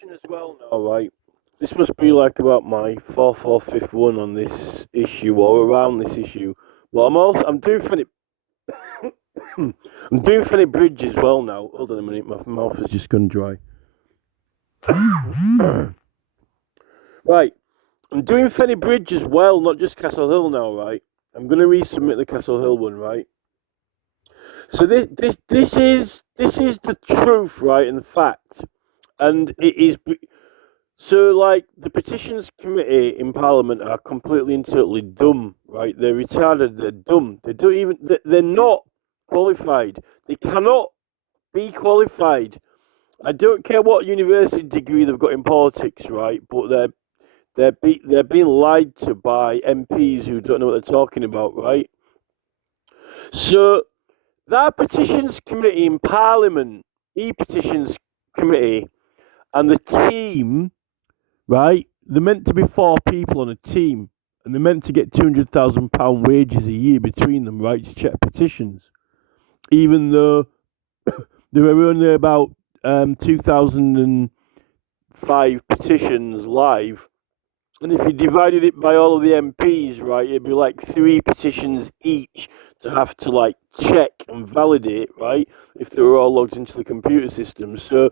petition as well now, right? This must be like about my fourth or fifth one on this issue or around this issue. But I'm doing Fenny I'm doing Fenny Bridge as well now. Hold on a minute, my mouth has just gone dry. Right, I'm doing Fenny Bridge as well, not just Castle Hill now, right? I'm gonna resubmit the Castle Hill one, right? So this is the truth, right, and the fact, and it is. So, like, the petitions committee in Parliament are completely and totally dumb, right? They're retarded. They're dumb. They don't even. They're not qualified. They cannot be qualified. I don't care what university degree they've got in politics, right? But they're being lied to by MPs who don't know what they're talking about, right? So that petitions committee in Parliament, e-petitions committee, and the team, right? They're meant to be 4 people on a team, and they're meant to get £200,000 wages a year between them, right, to check petitions. Even though there were only about 2,005 petitions live, and if you divided it by all of the MPs, right, it'd be like 3 petitions each to have to, like, check and validate, right, if they were all logged into the computer system. So,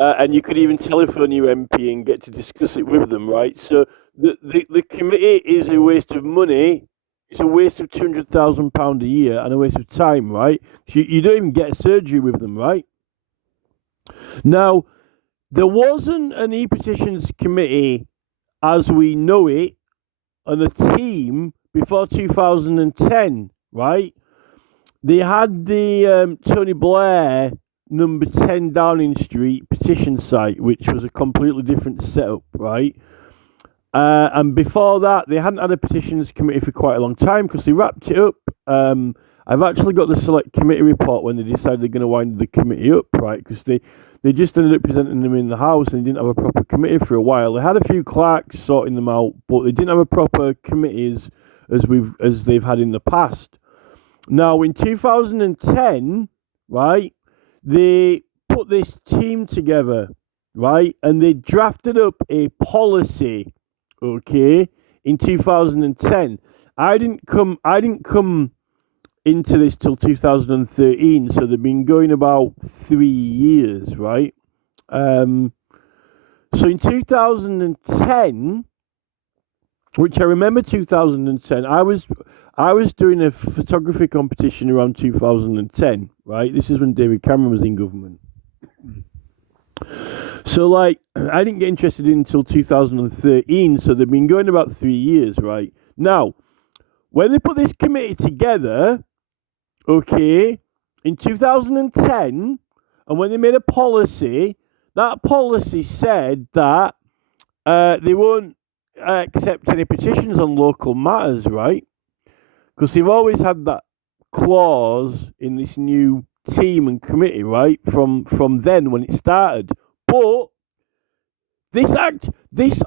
and you could even telephone your MP and get to discuss it with them, right? So the committee is a waste of money. It's a waste of £200,000 a year and a waste of time, right? So you don't even get surgery with them, right? Now, there wasn't an e-petitions committee as we know it on a team before 2010, right? They had the Tony Blair number 10 Downing Street petition site, which was a completely different setup, right? And before that, they hadn't had a petitions committee for quite a long time because they wrapped it up. I've actually got the select committee report when they decided they're going to wind the committee up, right? Because they just ended up presenting them in the House and they didn't have a proper committee for a while. They had a few clerks sorting them out, but they didn't have a proper committee as they've had in the past. Now, in 2010, right, they put this team together, right, and they drafted up a policy, okay, in 2010. I didn't come into this till 2013, so they've been going about 3 years, right? So in 2010, which I remember 2010, I was doing a photography competition around 2010, right? This is when David Cameron was in government. So, like, I didn't get interested in until 2013, so they've been going about 3 years, right? Now, when they put this committee together, okay, in 2010, and when they made a policy, that policy said that they won't accept any petitions on local matters, right? Because they've always had that clause in this new team and committee, right? From then when it started. But this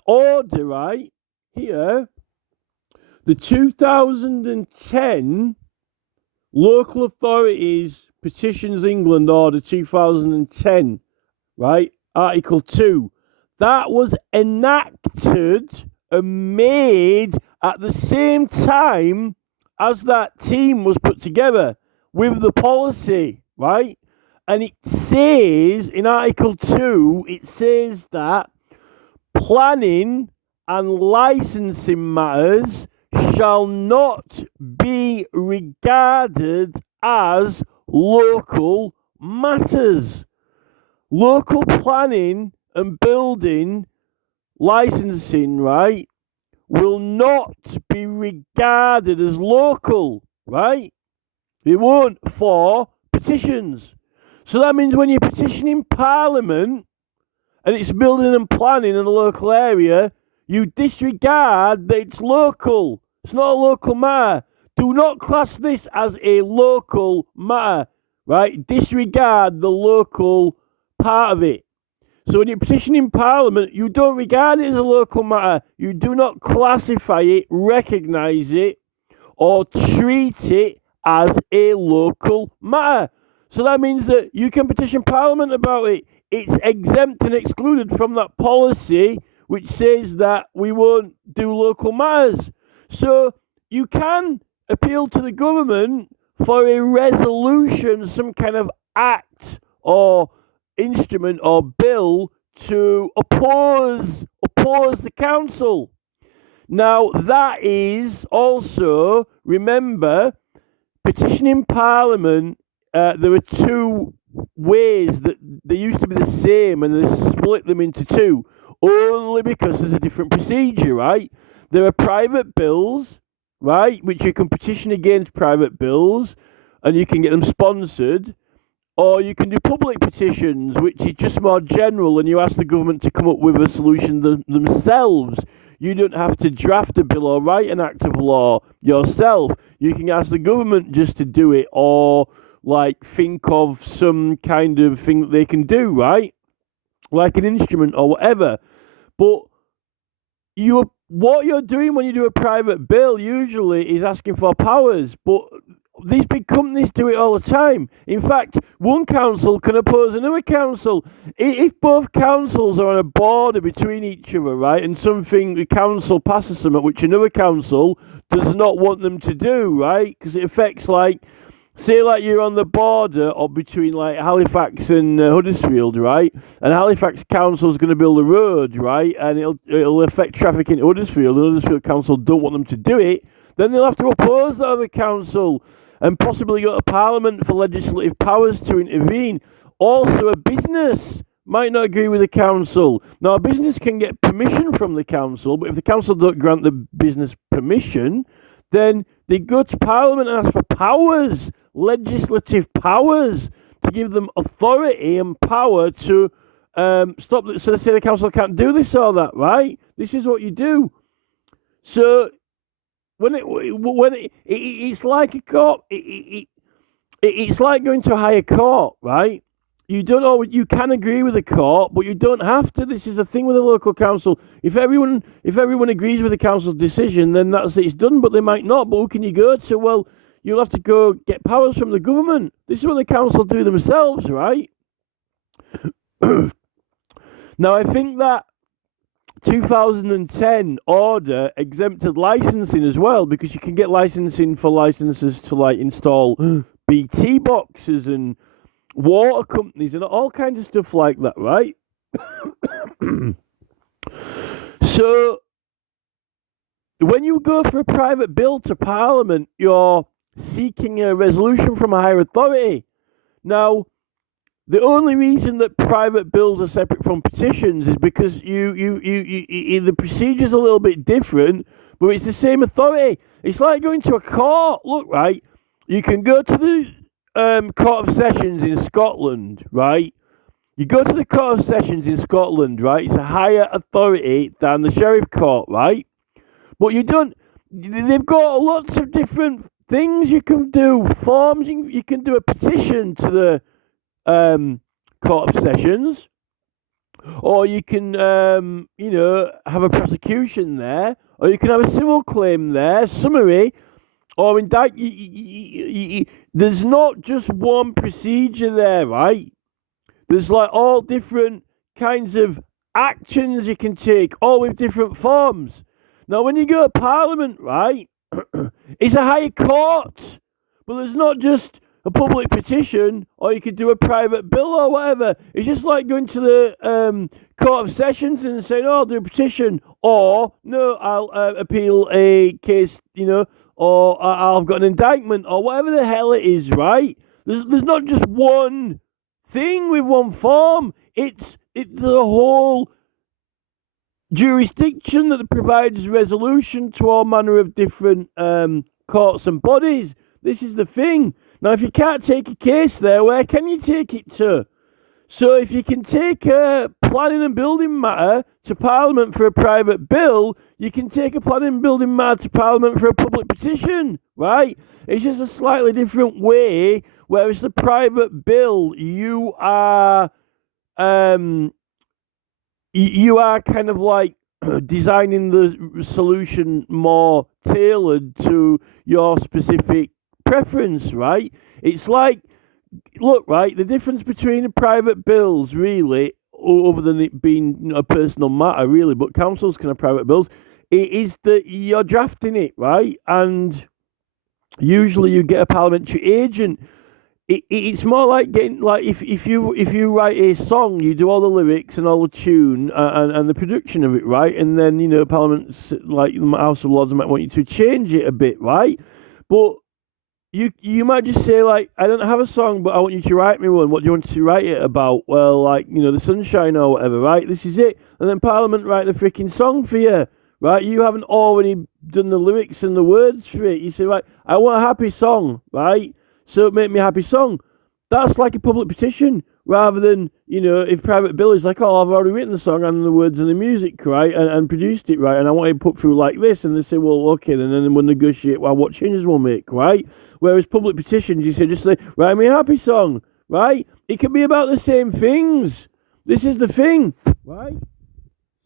order, right, here, the 2010 Local Authorities Petitions England Order 2010, right, Article 2, that was enacted and made at the same time as that team was put together with the policy, right? And it says, in Article 2, it says that planning and licensing matters shall not be regarded as local matters. Local planning and building licensing, right, will not be regarded as local, right? It won't for petitions. So that means when you're petitioning Parliament and it's building and planning in a local area, you disregard that it's local. It's not a local matter. Do not class this as a local matter, right? Disregard the local part of it. So when you're petitioning Parliament, you don't regard it as a local matter. You do not classify it, recognise it, or treat it as a local matter. So that means that you can petition Parliament about it, it's exempt and excluded from that policy which says that we won't do local matters. So you can appeal to the government for a resolution, some kind of act or instrument or bill to oppose the council. Now that is also, remember, petitioning Parliament. There are two ways that they used to be the same, and they split them into two, only because there's a different procedure, right? There are private bills, right, which you can petition against private bills, and you can get them sponsored, or you can do public petitions, which is just more general, and you ask the government to come up with a solution themselves. You don't have to draft a bill or write an act of law yourself. You can ask the government just to do it, or like think of some kind of thing that they can do, right? Like an instrument or whatever. But what you're doing when you do a private bill usually is asking for powers. But these big companies do it all the time. In fact, one council can oppose another council. If both councils are on a border between each other, right, and the council passes something which another council does not want them to do, right, because it affects, like, say, like, you're on the border or between, like, Halifax and Huddersfield, right, and Halifax Council is going to build a road, right, and it'll affect traffic in Huddersfield, and Huddersfield Council don't want them to do it, then they'll have to oppose that other council and possibly go to Parliament for legislative powers to intervene. Also, a business might not agree with the council. Now, a business can get permission from the council, but if the council don't grant the business permission, then they go to Parliament and ask for powers, legislative powers, to give them authority and power to stop. So they say the council can't do this or that, right? This is what you do. So it's like a court. It's like going to a higher court, right? You can agree with the court, but you don't have to. This is the thing with the local council. If everyone agrees with the council's decision, then that's it, it's done. But they might not. But who can you go to? Well, you'll have to go get powers from the government. This is what the council do themselves, right? Now, I think that 2010 order exempted licensing as well, because you can get licensing for licenses to, like, install BT boxes and water companies and all kinds of stuff like that, right? So when you go for a private bill to Parliament, you're seeking a resolution from a higher authority. Now, the only reason that private bills are separate from petitions is because the procedure's a little bit different, but it's the same authority. It's like going to a court. Look, right, you can go to the Court of Sessions in Scotland, right? You go to the Court of Sessions in Scotland, right? It's a higher authority than the Sheriff Court, right? But they've got lots of different things you can do. Forms, you can do a petition to the Court of Sessions, or you can have a prosecution there, or you can have a civil claim there, summary, or indict. There's not just one procedure there, right? There's, like, all different kinds of actions you can take, all with different forms. Now, when you go to Parliament, right, it's a higher court, but there's not just a public petition, or you could do a private bill or whatever. It's just like going to the Court of Sessions and saying, "Oh, I'll do a petition," or "No, I'll appeal a case," or "I've got an indictment," or whatever the hell it is, right? There's not just one thing with one form. It's the whole jurisdiction that provides resolution to all manner of different courts and bodies. This is the thing. Now, if you can't take a case there, where can you take it to? So if you can take a planning and building matter to Parliament for a private bill, you can take a planning and building matter to Parliament for a public petition, right? It's just a slightly different way, whereas the private bill, you are kind of like designing the solution more tailored to your specific preference, right? It's like look, right, the difference between the private bills, really, other than it being a personal matter, really, but councils can have private bills, it is that you're drafting it, right? And usually you get a parliamentary agent. It's more like getting like if you write a song, you do all the lyrics and all the tune and the production of it, right? And then Parliament's like the House of Lords might want you to change it a bit, right? But you might just say like, I don't have a song, but I want you to write me one. What do you want to write it about? Well, like the sunshine or whatever, right? This is it, and then Parliament write the freaking song for you, right? You haven't already done the lyrics and the words for it. You say, right, I want a happy song, right? So make me a happy song. That's like a public petition, rather than if private bill is like, oh, I've already written the song and the words and the music, right, and produced it, right, and I want it put through like this, and they say, well, okay, and then we'll negotiate what changes we'll make, right? Whereas public petitions, you say, just say, write me a happy song, right? It can be about the same things. This is the thing, right?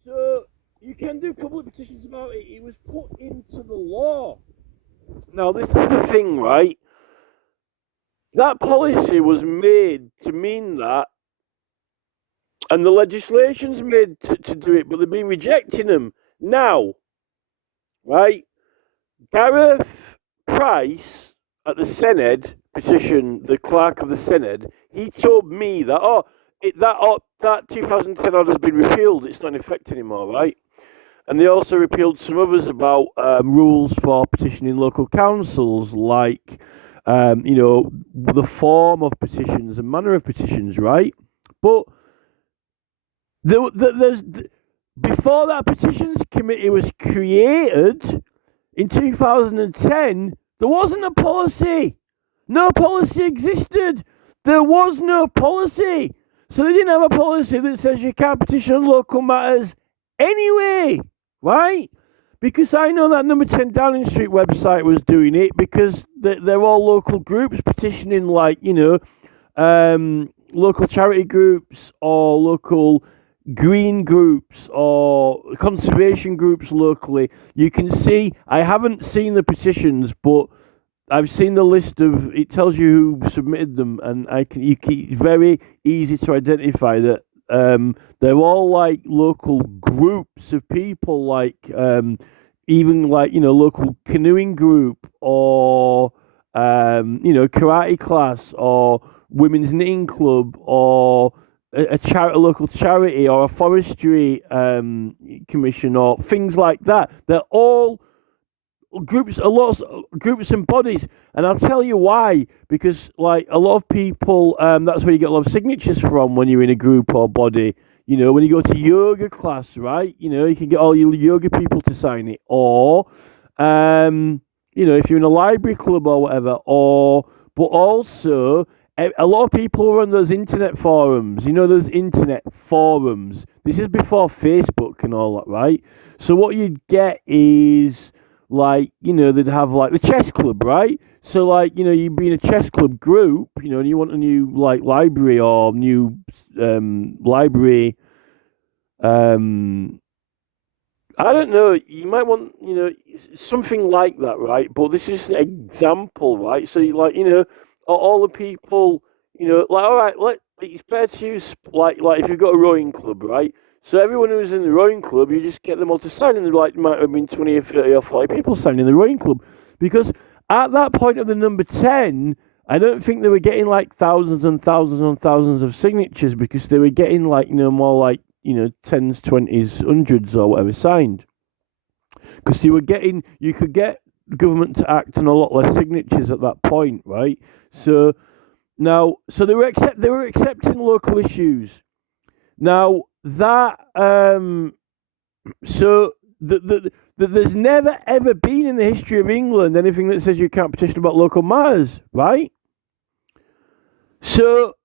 So you can do public petitions about it. It was put into the law. Now, this is the thing, right? That policy was made to mean that, and the legislation's made to do it, but they've been rejecting them. Now, right, Gareth Price at the Senedd petition, the clerk of the Senedd, he told me that, that 2010 order has been repealed, it's not in effect anymore, right? And they also repealed some others about rules for petitioning local councils, like the form of petitions and manner of petitions, right? But there's before that petitions committee was created in 2010, there wasn't a policy. No policy existed. There was no policy. So they didn't have a policy that says you can't petition on local matters anyway, right? Because I know that Number 10 Downing Street website was doing it, because they're all local groups petitioning, like, local charity groups or local green groups or conservation groups locally. You can see, I haven't seen the petitions, but I've seen the list of, it tells you who submitted them, and it's very easy to identify that they're all like local groups of people, like even like local canoeing group, or karate class, or women's knitting club, or a local charity, or a forestry commission, or things like that. They're all groups, a lot of groups and bodies, and I'll tell you why. Because like a lot of people, that's where you get a lot of signatures from when you're in a group or body. When you go to yoga class, right? You can get all your yoga people to sign it, or if you're in a library club or whatever, but also a lot of people run those internet forums. Those internet forums. This is before Facebook and all that, right? So what you'd get is, like, they'd have like the chess club, right? So like, you'd be in a chess club group, and you want a new like library or new library. I don't know. You might want, something like that, right? But this is an example, right? So you, like, all the people, like, all right, it's better to use like if you've got a rowing club, right? So everyone who's in the rowing club, you just get them all to sign, and there might have been 20 or 30 or 40 people signing in the rowing club. Because at that point of the Number 10, I don't think they were getting like thousands and thousands and thousands of signatures, because they were getting like, more like, tens, 20s, hundreds or whatever signed. Because you could get government to act on a lot less signatures at that point, right? So they were accepting local issues. Now, that there's never ever been in the history of England anything that says you can't petition about local matters, right? So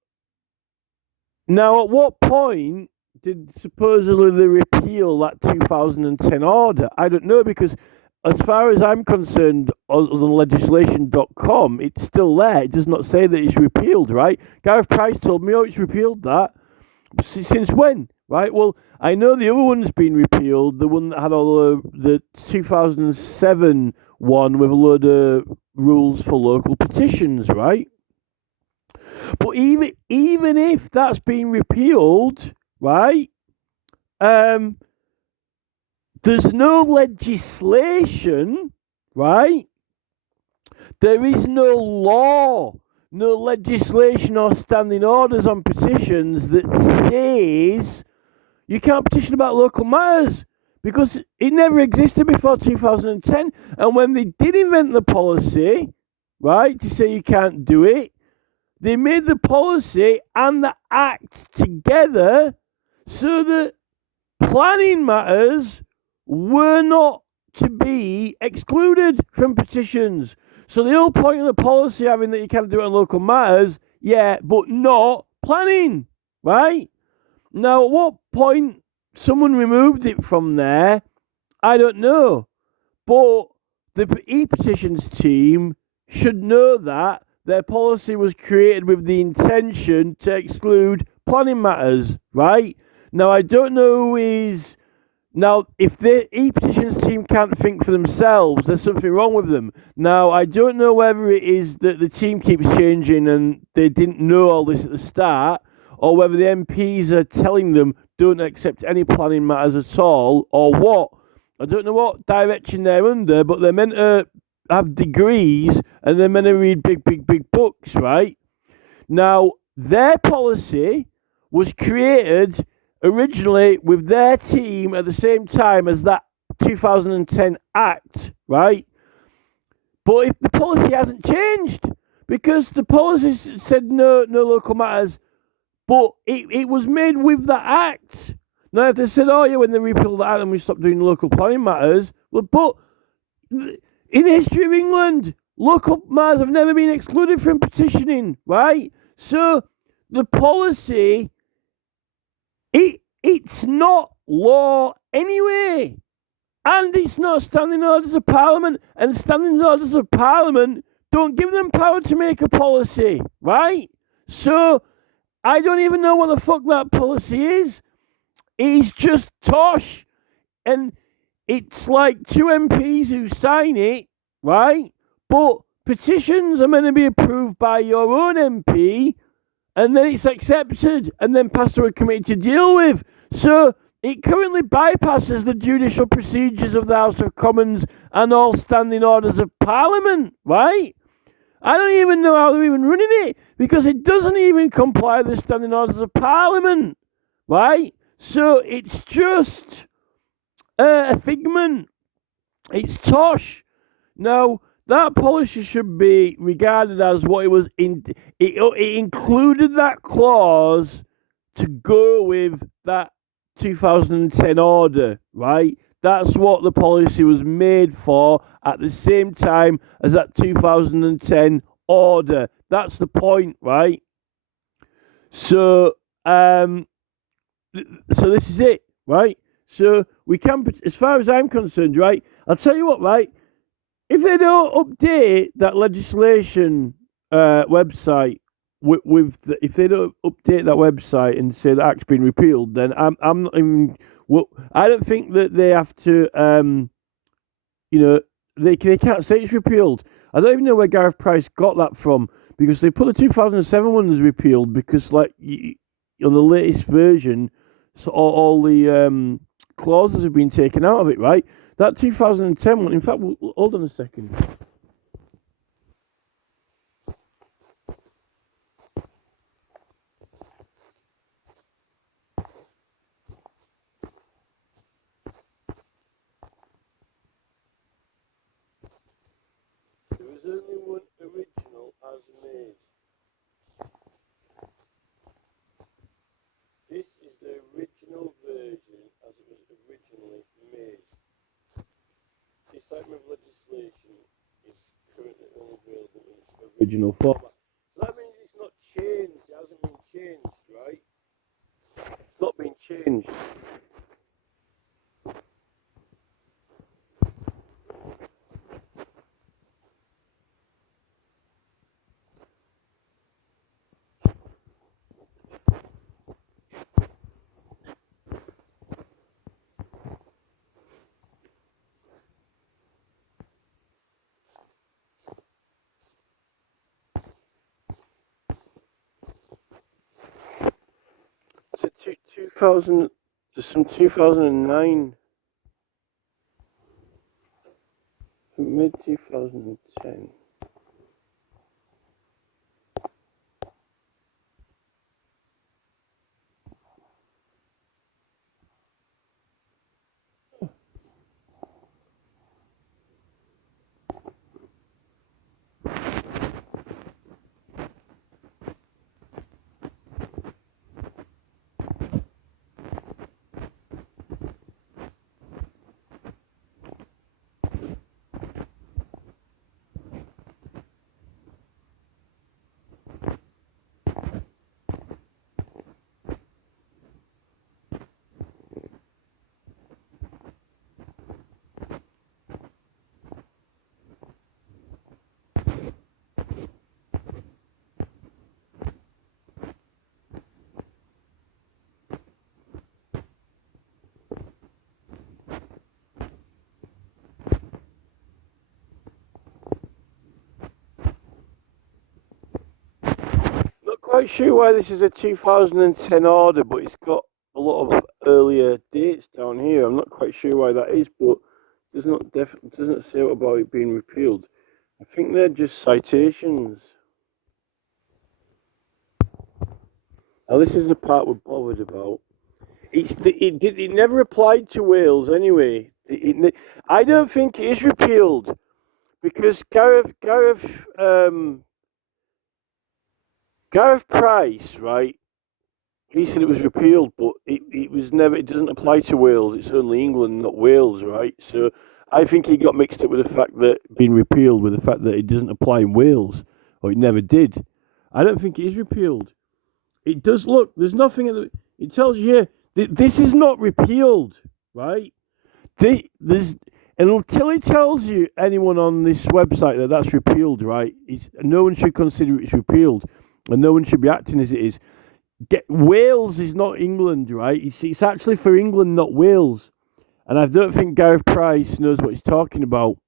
now, at what point did supposedly they repeal that 2010 order? I don't know, because as far as I'm concerned, on legislation.com, it's still there. It does not say that it's repealed, right? Gareth Price told me, it's repealed that. Since when? Right, well, I know the other one's been repealed, the one that had all the 2007 one with a load of rules for local petitions, right? But even if that's been repealed, right? There's no legislation, right? There is no law, no legislation or standing orders on petitions that says you can't petition about local matters because it never existed before 2010. And when they did invent the policy, right, to say you can't do it, they made the policy and the act together so that planning matters were not to be excluded from petitions. So the whole point of the policy having that you can't do it on local matters, yeah, but not planning, right? Now, at what point someone removed it from there, I don't know. But the e-petitions team should know that their policy was created with the intention to exclude planning matters, right? Now, I don't know who is... Now, if the e-petitions team can't think for themselves, there's something wrong with them. Now, I don't know whether it is that the team keeps changing and they didn't know all this at the start, or whether the MPs are telling them don't accept any planning matters at all, or what. I don't know what direction they're under, but they're meant to have degrees and they're meant to read big books, right? Now, their policy was created originally with their team at the same time as that 2010 Act, right? But if the policy hasn't changed, because the policy said no local matters, but it was made with that Act. Now, if they said, oh yeah, when they repealed the Act and we stopped doing local planning matters, well, but in the history of England, local matters have never been excluded from petitioning, right? So the policy, it's not law anyway. And it's not standing orders of Parliament. And standing orders of Parliament don't give them power to make a policy, right? So I don't even know what the fuck that policy is. It's just tosh. And it's like two MPs who sign it, right? But petitions are meant to be approved by your own MP, and then it's accepted, and then passed to a committee to deal with. So it currently bypasses the judicial procedures of the House of Commons and all standing orders of Parliament, right? I don't even know how they're even running it, because it doesn't even comply with the standing orders of Parliament, right? So it's just a figment. It's tosh. Now, that policy should be regarded as what it was in. It included that clause to go with that 2010 order, right? That's what the policy was made for at the same time as that 2010 order. That's the point, right? So, so this is it, right? So we can, as far as I'm concerned, right? I'll tell you what, right? If they don't update that legislation website if they don't update that website and say the act's been repealed, then I'm not even. Well, I don't think that they have to. They can't say it's repealed. I don't even know where Gareth Price got that from, because they put the 2007 one as repealed because, like, on the latest version, so all the clauses have been taken out of it, right? That 2010 one, in fact, hold on a second. There was only one original as made. This is the original version as it was originally made. This item of legislation is currently only available in its original format. So that means it's not changed. It hasn't been changed, right? It's not been changed. 2000, there's some 2009, mid 2010. Not quite sure why this is a 2010 order, but it's got a lot of earlier dates down here. I'm not quite sure why that is, but doesn't say about it being repealed. I think they're just citations. Now this is the part we're bothered about. It never applied to Wales anyway. I don't think it is repealed because Gareth Price, right? He said it was repealed, but it was never. It doesn't apply to Wales. It's only England, not Wales, right? So I think he got mixed up with the fact that being repealed with the fact that it doesn't apply in Wales, or it never did. I don't think it is repealed. It does look. There's nothing in the. It tells you here. This is not repealed, right? There's and until it tells you anyone on this website that that's repealed, right? No one should consider it's repealed, and no one should be acting as it is. Wales is not England, right? You see, it's actually for England, not Wales. And I don't think Gareth Price knows what he's talking about.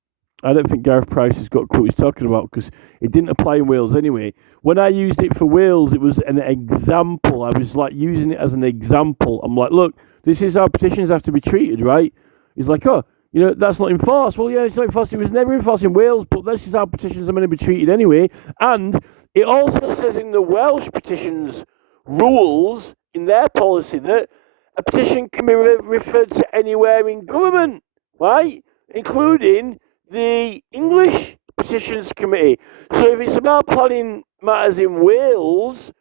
I don't think Gareth Price has got a clue what he's talking about because it didn't apply in Wales anyway. When I used it for Wales, it was an example. I was like using it as an example. I'm like, look, this is how petitions have to be treated, right? He's like, oh, that's not enforced. Well, yeah, it's not enforced. It was never enforced in Wales, but this is how petitions are meant to be treated anyway. And it also says in the Welsh petitions rules in their policy that a petition can be referred to anywhere in government, right? Including the English Petitions Committee. So if it's about planning matters in Wales,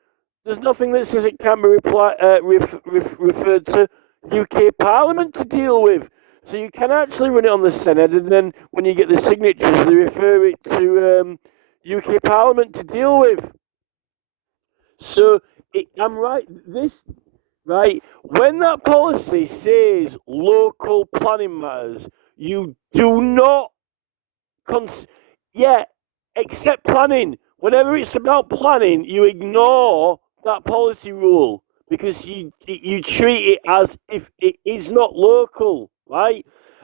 there's nothing that says it can be referred to UK Parliament to deal with. So you can actually run it on the Senate, and then when you get the signatures, they refer it to UK Parliament to deal with. So I'm right. Right, when that policy says local planning matters, you do not except planning. Whenever it's about planning, you ignore that policy rule because you treat it as if it is not local, right?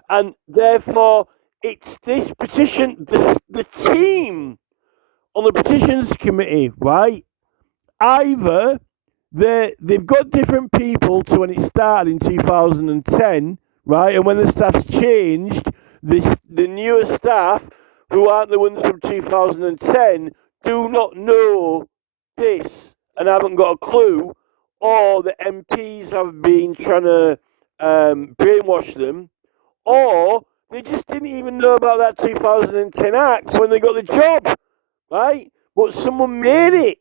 And therefore, it's this petition, the team on the petitions committee, right? Either they've got different people to when it started in 2010, right? And when the staff's changed, the newer staff, who aren't the ones from 2010, do not know this and haven't got a clue, or the MPs have been trying to brainwash them, or they just didn't even know about that 2010 Act when they got the job, right? But someone made it.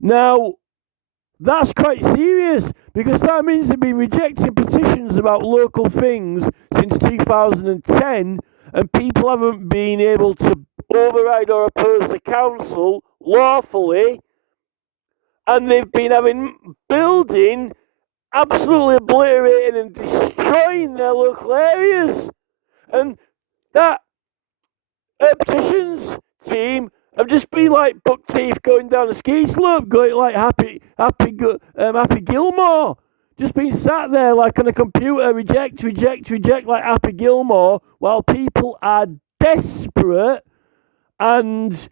Now, that's quite serious because that means they've been rejecting petitions about local things since 2010 and people haven't been able to override or oppose the council lawfully, and they've been having building absolutely obliterating and destroying their local areas. And that petitions team have just been like buck teeth going down a ski slope, going like Happy Gilmore. Just been sat there like on a computer, reject like Happy Gilmore, while people are desperate and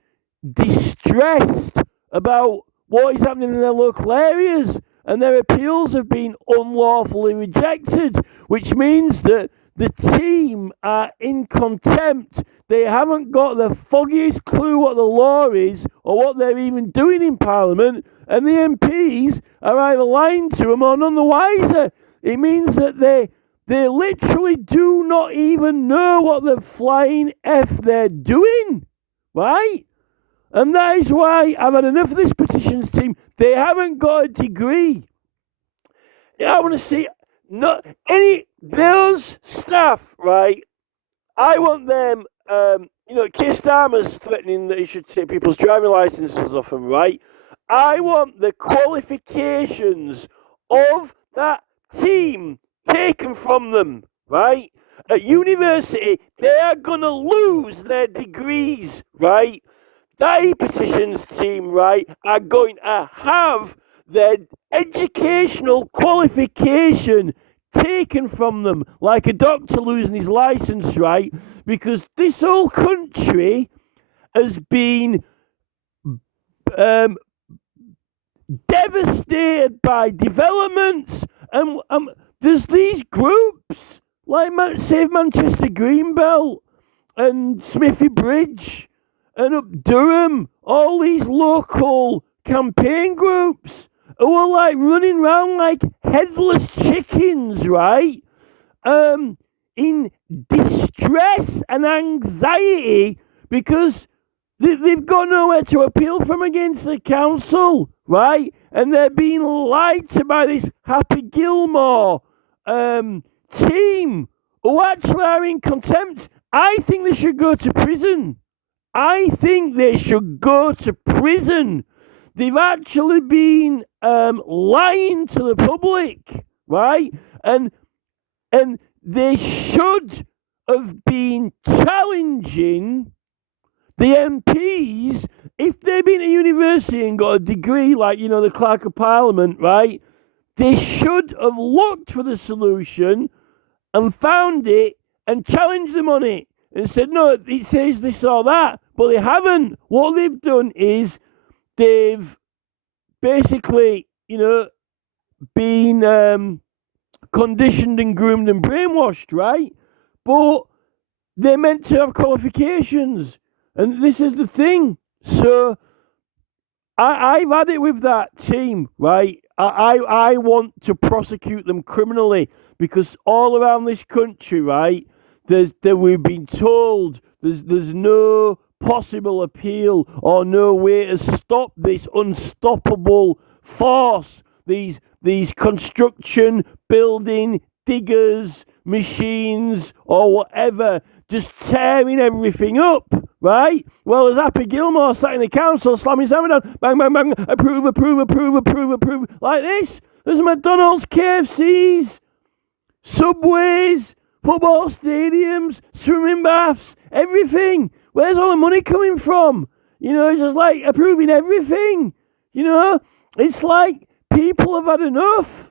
distressed about what is happening in their local areas. and their appeals have been unlawfully rejected, which means that the team are in contempt. They haven't got the foggiest clue what the law is or what they're even doing in Parliament, and the MPs are either lying to them or none the wiser. It means that they literally do not even know what the flying F they're doing, right? And that is why I've had enough of this petitions team. They haven't got a degree. I want to see those staff, right? I want them, Keir Starmer's threatening that he should take people's driving licenses off them, right? I want the qualifications of that team taken from them, right? At university, they are going to lose their degrees, right? That petitions team, right, are going to have their educational qualification taken from them, like a doctor losing his license, right? Because this whole country has been devastated by developments, and there's these groups like Save Manchester Greenbelt and Smithy Bridge and up Durham, all these local campaign groups who are like running around like headless chickens, right? In distress and anxiety because they've got nowhere to appeal from against the council, right? And they're being lied to by this Happy Gilmore team who actually are in contempt. I think they should go to prison. I think they should go to prison. They've actually been lying to the public, right? And they should have been challenging the MPs if they've been at university and got a degree like, the Clerk of Parliament, right? They should have looked for the solution and found it and challenged them on it and said, no, it says this or that. But they haven't. What they've done is they've basically, been conditioned and groomed and brainwashed, right? But they're meant to have qualifications. And this is the thing. So I've had it with that team, right? I want to prosecute them criminally because all around this country, right, we've been told there's no possible appeal or no way to stop this unstoppable force. These construction, building, diggers, machines, or whatever, just tearing everything up, right? Well, as Happy Gilmore sat in the council, slamming his hammer down, bang, bang, bang, approve, like this. There's McDonald's, KFCs, subways, football stadiums, swimming baths, everything. Where's all the money coming from? It's just like approving everything. It's like people have had enough.